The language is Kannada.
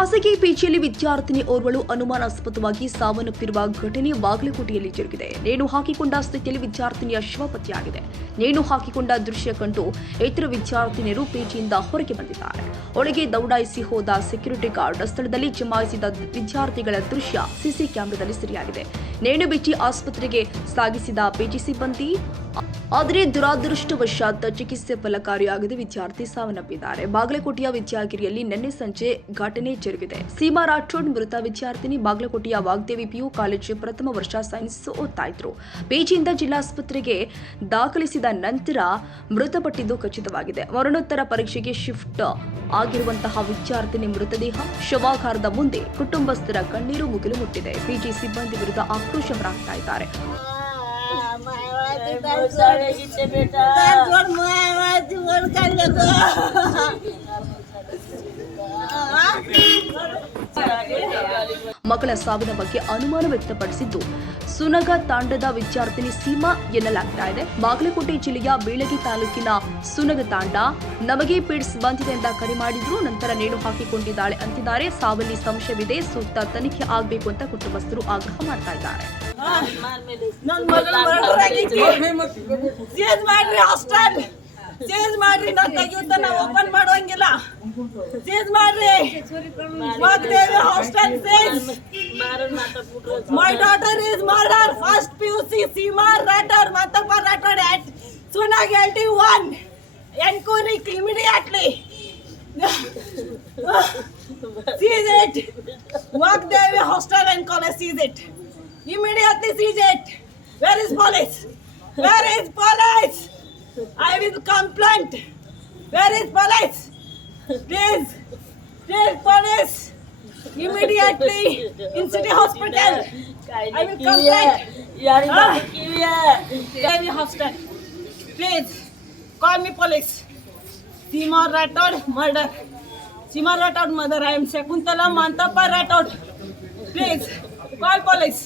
ಖಾಸಗಿ ಪಿಜಿಯಲ್ಲಿ ವಿದ್ಯಾರ್ಥಿನಿ ಓರ್ವಳು ಅನುಮಾನಾಸ್ಪದವಾಗಿ ಸಾವನ್ನಪ್ಪಿರುವ ಘಟನೆ ಬಾಗಲಕೋಟೆಯಲ್ಲಿ ಜರುಗಿದೆ. ನೇಣು ಹಾಕಿಕೊಂಡ ಸ್ಥಿತಿಯಲ್ಲಿ ವಿದ್ಯಾರ್ಥಿನಿಯ ಶವ ಪತ್ತೆಯಾಗಿದೆ. ನೇಣು ಹಾಕಿಕೊಂಡ ದೃಶ್ಯ ಕಂಡು ಇತರ ವಿದ್ಯಾರ್ಥಿನಿಯರು ಪಿಜಿಯಿಂದ ಹೊರಗೆ ಬಂದಿದ್ದಾರೆ. ಒಳಗೆ ದೌಡಾಯಿಸಿ ಹೋದ ಸೆಕ್ಯೂರಿಟಿ ಗಾರ್ಡ್ ಸ್ಥಳದಲ್ಲಿ ಜಮಾಯಿಸಿದ ವಿದ್ಯಾರ್ಥಿಗಳ ದೃಶ್ಯ ಸಿಸಿ ಕ್ಯಾಮೆರಾದಲ್ಲಿ ಸೆರೆಯಾಗಿದೆ. ನೇಣು ಬಿಚ್ಚಿ ಆಸ್ಪತ್ರೆಗೆ ಸಾಗಿಸಿದ ಪಿಜಿ ಸಿಬ್ಬಂದಿ. ಆದರೆ ದುರಾದೃಷ್ಟವಶಾತ್ ಚಿಕಿತ್ಸೆ ಫಲಕಾರಿಯಾಗದೆ ವಿದ್ಯಾರ್ಥಿ ಸಾವನ್ನಪ್ಪಿದ್ದಾರೆ. ಬಾಗಲಕೋಟೆಯ ವಿದ್ಯಾಗಿರಿಯಲ್ಲಿ ನಿನ್ನೆ ಸಂಜೆ ಘಟನೆ ಜರುಗಿದೆ. ಸೀಮಾ ರಾಠೋಡ್ ಮೃತ ವಿದ್ಯಾರ್ಥಿನಿ ಬಾಗಲಕೋಟೆಯ ವಾಗ್ದೇವಿ ಪಿಯು ಕಾಲೇಜು ಪ್ರಥಮ ವರ್ಷ ಸೈನ್ಸ್ ಓದ್ತಾ ಇದ್ರು. ಪಿಜಿಯಿಂದ ಜಿಲ್ಲಾಸ್ಪತ್ರೆಗೆ ದಾಖಲಿಸಿದ ನಂತರ ಮೃತಪಟ್ಟಿದ್ದು ಖಚಿತವಾಗಿದೆ. ಮರಣೋತ್ತರ ಪರೀಕ್ಷೆಗೆ ಶಿಫ್ಟ್ ಆಗಿರುವಂತಹ ವಿದ್ಯಾರ್ಥಿನಿ ಮೃತದೇಹ ಶವಾಗಾರದ ಮುಂದೆ ಕುಟುಂಬಸ್ಥರ ಕಣ್ಣೀರು ಮುಗಿಲು ಮುಟ್ಟಿದೆ. ಪಿಜಿ ಸಿಬ್ಬಂದಿ ವಿರುದ್ಧ ಆಕ್ರೋಶ ಹೊರಹಾಕ್ತಾ ಇದ್ದಾರೆ. ಮಕ್ಕಳ ಸಾವಿನ ಬಗ್ಗೆ ಅನುಮಾನ ವ್ಯಕ್ತಪಡಿಸಿದ್ದು ಸುನಗ ತಾಂಡದ ವಿದ್ಯಾರ್ಥಿನಿ ಸೀಮಾ ಎನ್ನಲಾಗ್ತಾ ಇದೆ. ಬಾಗಲಕೋಟೆ ಜಿಲ್ಲೆಯ ಬೀಳಗಿ ತಾಲೂಕಿನ ಸುನಗ ತಾಂಡ ನಮಗೆ ಪಿಡ್ಸ್ ಬಂದಿದೆ ಅಂತ ಕರೆ ಮಾಡಿದ್ರು. ನಂತರ ನೇಣು ಹಾಕಿಕೊಂಡಿದ್ದಾಳೆ ಅಂತಿದ್ದಾರೆ. ಸಾವಲ್ಲಿ ಸಂಶಯವಿದೆ, ಸೂಕ್ತ ತನಿಖೆ ಆಗಬೇಕು ಅಂತ ಕುಟುಂಬಸ್ಥರು ಆಗ್ರಹ ಮಾಡ್ತಾ ಇದ್ದಾರೆ. ಚೇಂಜ್ ಮಾಡ್ರಿ, ನಾ ತೆಗಿಯುತ್ತ ನಾ ಓಪನ್ ಮಾಡುವಂಗಿಲ್ಲ. ಚೇಂಜ್ ಮಾಡ್ರಿ. Vagdevi hostel change. My daughter is murdered. First PUC Seema Rathod, Matappa Rathod at Sunag LT1. Enquiry immediately. Seize it. Wagdevi Hostel and College, seize it. Immediately seize it. Where is police? Where is police? I will complain. Where is police? Please, police. Immediately in city hospital. I will complain. Devi Hostel. Please call me police. Seema Rathod murder. Seema Rathod mother. I am Shakuntala Mantappa Rathod. Please call police.